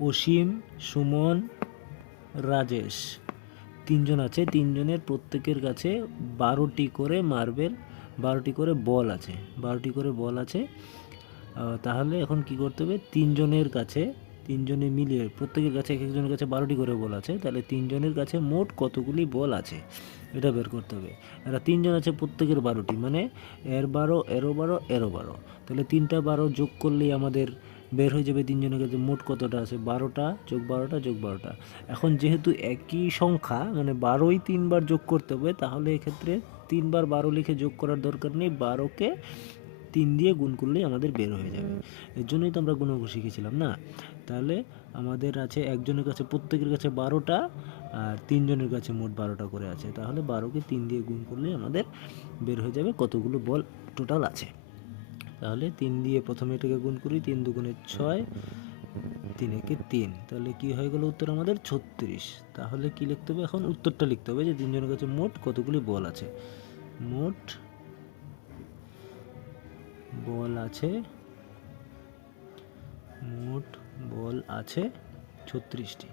অসীম, সুমন, রাজেশ, তিনজন আছে। তিনজনের প্রত্যেকের কাছে 12টি করে মার্বেল, 12টি করে বল আছে, 12টি করে বল আছে। তাহলে এখন কি করতে হবে, তিনজনের কাছে, তিনজনে মিলিয়ে প্রত্যেকের কাছে এক একজনের কাছে 12টি করে বল আছে, তাহলে তিনজনের কাছে মোট কতগুলি বল আছে এটা বের করতে হবে। এরা তিনজন আছে, প্রত্যেকের 12টি, মানে এর 12, এরও 12, এরও 12, তাহলে 3টা 12 যোগ করলেই আমাদের বের হয়ে যাবে তিনজনের কাছে মোট কতটা আছে, 12টা যোগ 12টা যোগ 12টা। এখন যেহেতু একই সংখ্যা, মানে 12ই 3বার যোগ করতে হবে, তাহলে এক্ষেত্রে 3বার 12 লিখে যোগ করার দরকার নেই, 12কে 3 দিয়ে গুণ করলেই আমাদের বের হয়ে যাবে। এর জন্যই তো আমরা গুণক শিখেছিলাম না। তাহলে আমাদের আছে একজনের কাছে, প্রত্যেকের কাছে 12টা, আর তিনজনের কাছে মোট 12টা করে আছে, তাহলে 12কে 3 দিয়ে গুণ করলেই আমাদের বের হয়ে যাবে কতগুলো বল টোটাল আছে। তাহলে 3 দিয়ে প্রথমে এটাকে গুণ করি, 3 দুগুণে 6, 3 একে 3, তাহলে কি হয়ে গেল উত্তর আমাদের 36। তাহলে কি লিখতে হবে, এখন উত্তরটা লিখতে হবে যে তিনজনের কাছে মোট কতগুলি বল আছে। মোট বল আছে, মোট বল আছে 36টি।